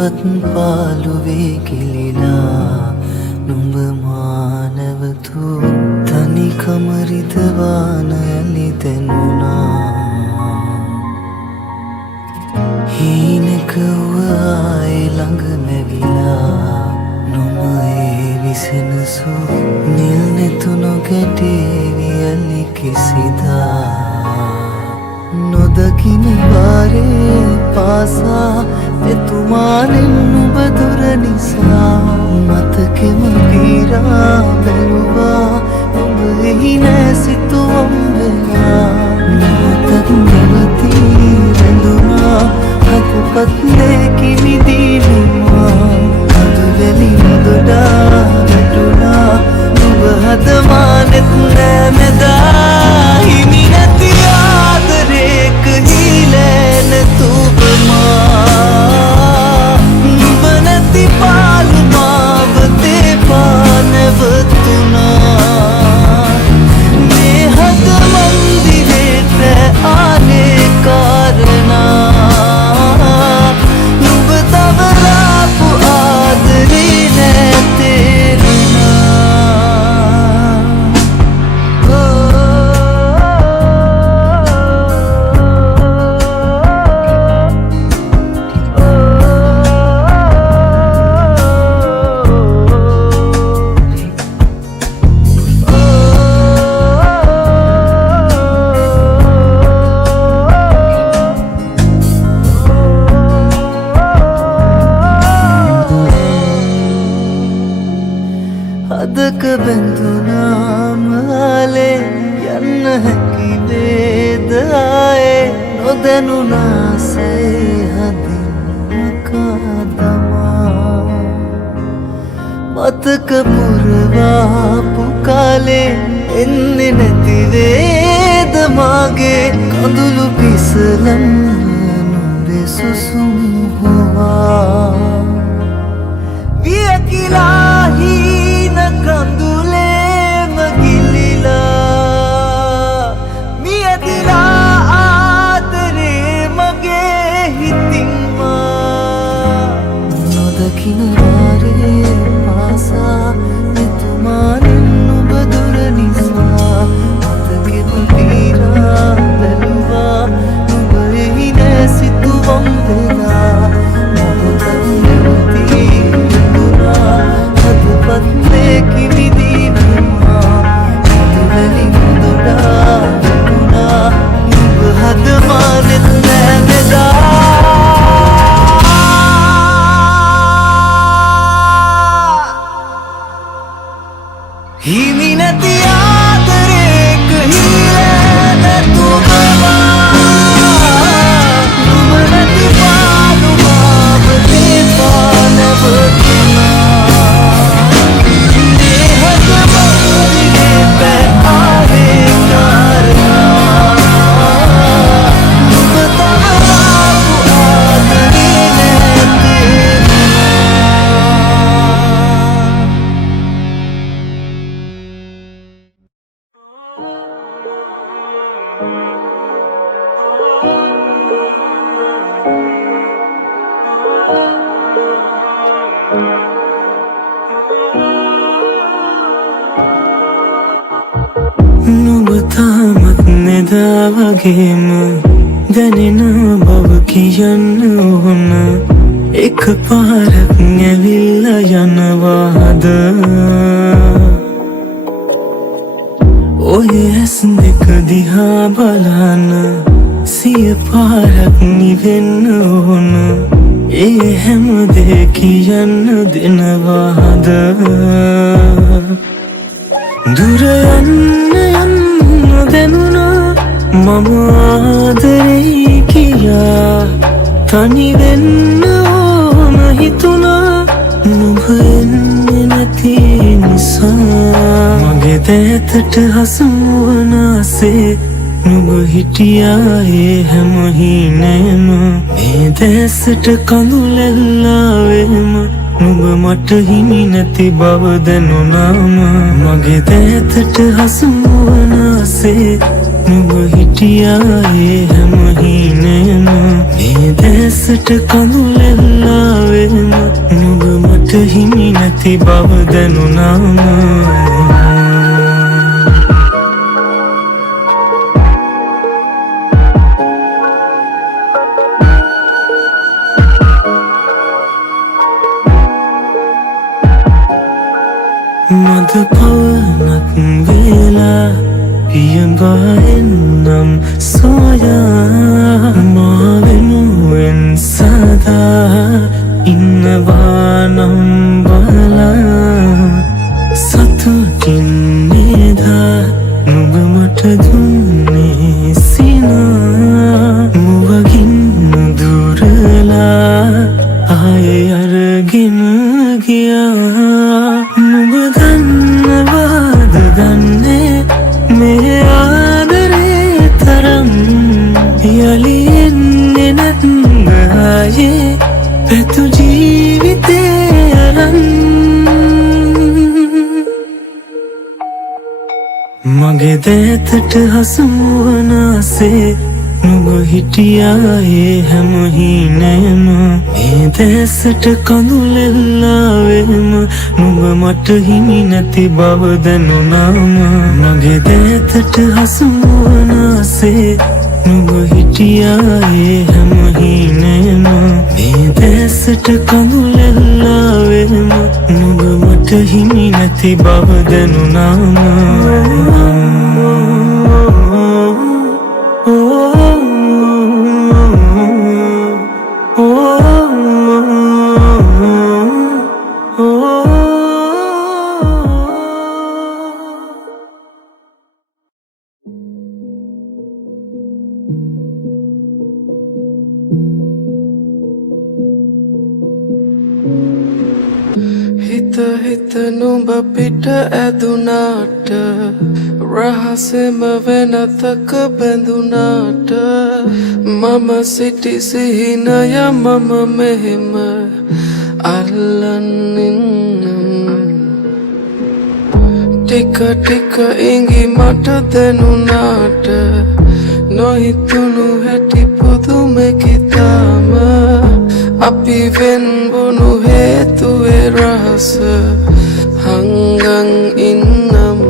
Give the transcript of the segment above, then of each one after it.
තවත් පාළුවේ කිලිලා නුඹ මානවතු තනිකම රිදවාන ඇලි දැනුණා හීනක ආයේ ළඟ මැවිලා නොම ඒ විසෙනසු නිල් නෙතුණු ගැටේවි ඇලි කිසිදා නොදකින වාරේ පාසා එතුමානෙන් නුඹ දුර නිසා මතකෙම පීරා බැලුවා නුඹ එහි නෑ සිතුවම් වෙලා මොහොතක් නැවතී රැඳුනා හදපත් ලේකි මිදීමා අදුවැලි නොදොඩා වැටුණා නුඹ හදමානෙත් නෑ මෙදා හිමි නැති ආදරේක හීලෑන තුබමා නුඹ නැති පාළු මාවතේ පානවතුනා මේ හද මන්දිරේට ආනේ කාරණා නුඹ තවලාපු ආදරේ නැතේරුණා අදක බැඳුනාම ආලේ යන්න හැකි වේද ආයේ නොදැනුණාසේ හදින් මකා දමා මතක පුරවාපු කාලේ එන්නේ නැති වේද මාගේ කඳුළු පිසලන්න නුඹේ සුසුම් හොවා වියකිලා කඳුලේම ගිලිලා මියදිලා ආදරේ මගේ හිතින්මා නොදකින වාරේ පාසා එතුමානෙන් නුඹ දුර නිසා මතකෙම පීරා බැලුවා නුඹ එහි නෑ සිතුවම් වෙලා මොහොතක් නැවතී රැඳුණා හදපත් ලේකි මිදීමා අදුවැලි නොදොඩා වැටුණා නුඹ හදමානෙත් නෑ මෙදා හිමි නැති ආදරේක හීලෑන තුබමා නුඹ නැති පාළු මාවතේ පානවතුනා නුඹ තාමත් නෙදා වගේම දැනෙන බව කියන්න ඕන එක පාරක් ඇවිල්ලා යනවාද ඔය ඇස් දෙක දිහා බලන සිය පාරක් නිවෙන්න ඕන ඒ හැම දේ කියන්න දෙනවාද දුර යන්න යන්න දැනුණා මම ආදරෙයි කියා තනි වෙන්න ඕන හිතුණා නුඹ එන්නේ නැති නිසා මගේ දැතට හසුවන ආසේ නුඹ හිටියා ඒ හැම හීනේම මේ දැසට කඳුලැල්ලාවෙම නුඹ මට හිමි නැති බව දැනුණාම මගේ දැතට හසුවන ආසේ නුඹ හිටියා ඒ හැම හීනේම මේ දැස දැසට කඳුලෙල්ලාවෙම නුඹ මට හිමි නැති බව දැනුනාම මද පවනක් වේලා පියඹාෙන්නම් සොයා මා වෙනුවෙන් සදා ඉන්නවා නම් බලා සතුටින් නේදා නුඹ මට දුන්නේ සිනා මුවගින් දුරලා ආයේ අරගෙන ගියා නුඹ දන්නවාද දන්නේ මේ ආදරේ තරම් යලි එන්නේ නැත්ද ආයේ පැතු ජීවිතේ අරන් මගේ දේතට හසුමුවනාසේ නුඹ හිටියායේ හැම හීනයම මේ දැසට කඳුලෙල්ලාවෙම නුඹ මට හිමි නැති බව දැනුනාම මගේ දේතට හසුමුවනාසේ නුඹ හිටියායේ හැම හීනයම මේ දැසට කඳුලෙල්ලාවෙම නුඹ මට හිමි නැති බව දැනුනාම හිත නුඹ පිට ඇදුනාට රහසෙම වෙනතක බැඳුනාට මම සිටි සිහිනය මම මෙහෙම අල්ලන්නින්නම් ටික ටික ඉඟි මට දැනුනාට නොහිතුණු හැටි පුදුමෙකි තාම අපි වෙන්වුණු හේතුවේ රහස හංගන් ඉන්නම්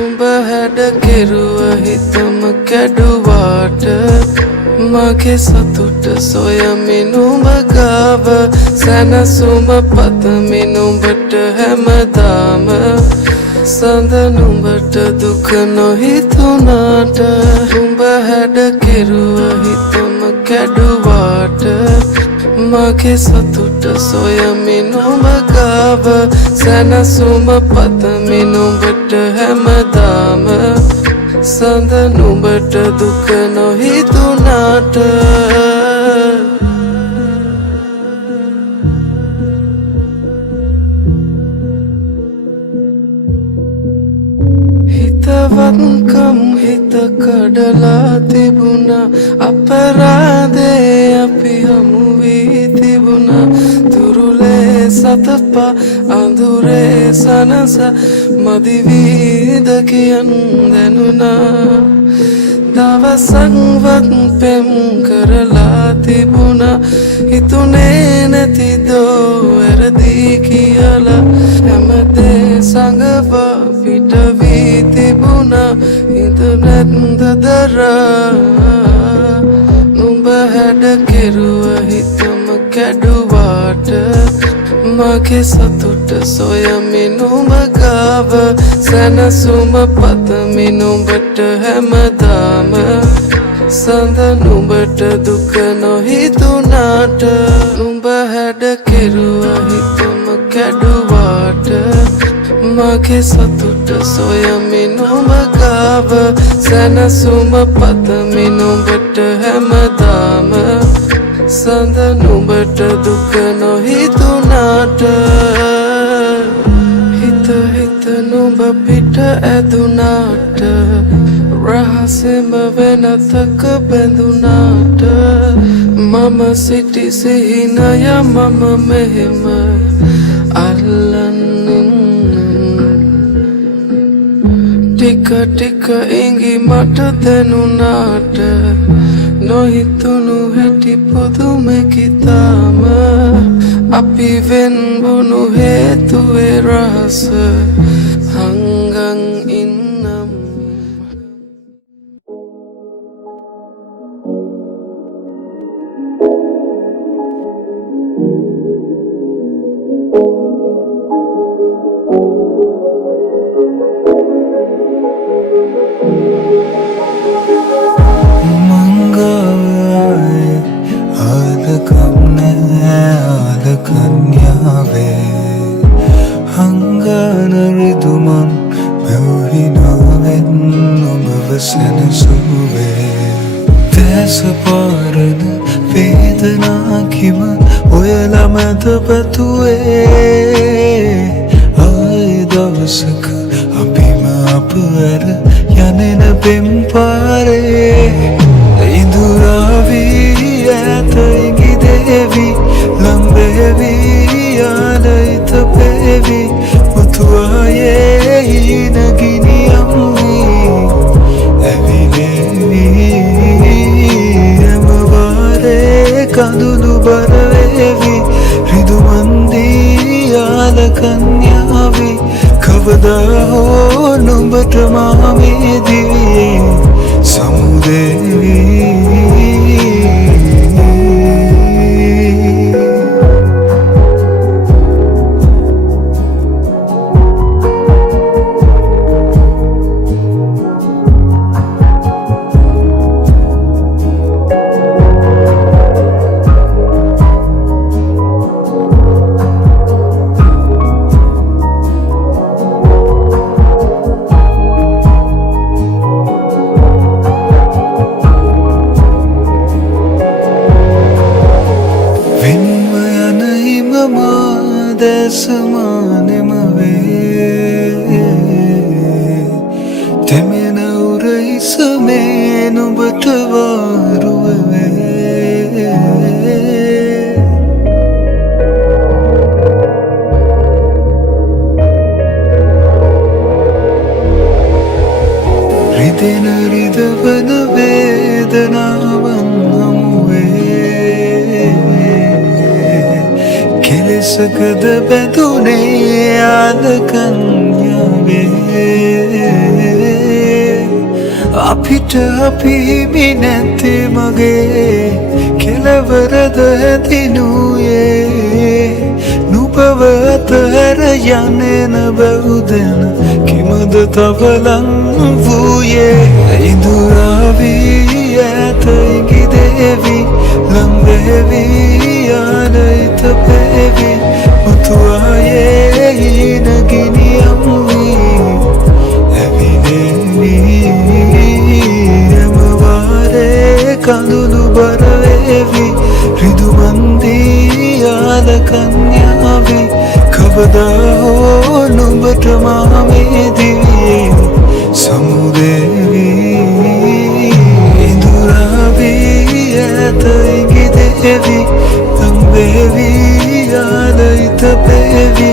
උඹ හැඩ කෙරුව හිතම කැඩුවාට මගේ සතුට සොයමින් උඹ ගාව සැනසුම පතමින් උඹට හැමදාම සඳ නුඹට දුක නොහිතුනාට උඹ හැඩ කෙරුව හිතම කැඩුවාට මගේ සතුට සොයමින් උඹ ගාව සැනසුම පතමින් උඹට හැමදාම සඳ නුඹට දුක නොහිතුනාට හිතවත්කම් හිත කඩලා තිබුණා අපරාධේ අපි හමු වී තිබුණා තුරුලේ සතපා අඳුරේ සනස මදි වීද කියන් දැනුණා දවසක්වත් පෙම් කරලා තිබුණා හිතුනේ නැති දෝ වැරදි කියලා හැමදේ සංගවා පිට වී තිබුණා හිත නැත්ද දරා නුඹ හැඩ කෙරුව හිතම කැඩුවාට මගේ සතුට සොයමින් උඹ ගාව සැනසුම පතමින් උඹට හැමදාම සඳ නුඹට දුක නොහිතුනාට නුඹ හැඩ කෙරුව හිතම කැඩුවාට මගේ සතුට සොයමින් උඹ ගාව සැනසුම පතමින් උඹට හැමදාම සඳ නුඹට දුක නොහිතුනාට හිත නුඹ පිට ඇදුනාට රහසෙම වෙනතක බැඳුනාට මම සිටි සිහිනය මම මෙහෙම අල්ලන්නින්නම් ටික ටික ඉඟි මට දැනුනාට නොහිතුණු හැටි පුදුමකි තාම අපි වෙන්වුණු හේතුවේ රහස හංගන් ඉන්නම් කන්‍යාවේ හංගන රිදුමන් මෙව්හිනාවෙන් ඔබව සැනසුවේ දැස පාරන වේදනා කිම ඔයලා මැද පැතුවේ ආයි දවසක අපිම අප ඇර යනෙන පෙම් පාරේ ඉඳුරාවී ඈත ඉඟිදේවි ලම්බේවි ආලයිත පේවි මුතුආයේ නගිනියම්වි ඇවිලේවි එමවාරේ කඳුළු බරවේවි රිදුමන්දී ආල කන්‍යාවි කවදා හෝ නුඹට මා මේ දිවියේ සමුදේවි සමානෙම වේ තෙමෙන උරයිස මේ නුඹට වාරුව වේ රිදෙන රිදවන වේදනාවන් හමුවේ කෙලෙසකද බැඳුනේ ආල කන්‍යාවේ අපිට අපි හිමි නැත්තේ මගේ කෙලවරද ඇතිනුයේ නුඹව අතහැර යන්නේ බැවුදෙන කිමද තවලං වූයේ ඉඳුරාවී ඈත ඉඟිදේවි ලම්බේවි ආලයිත පේවි මුතුආයේ නගිනියම්වි ඇවිලේවි එමවාරේ කඳුළු බරවේවි රිදුමන්දී ආල කන්‍යාවි කවදා හෝ නුඹට මා මේ දිවියේ සමුදේවි ඉඳුරාවී ඈත ඉඟිදේවි ලම්බේවි ආලයිත පේවි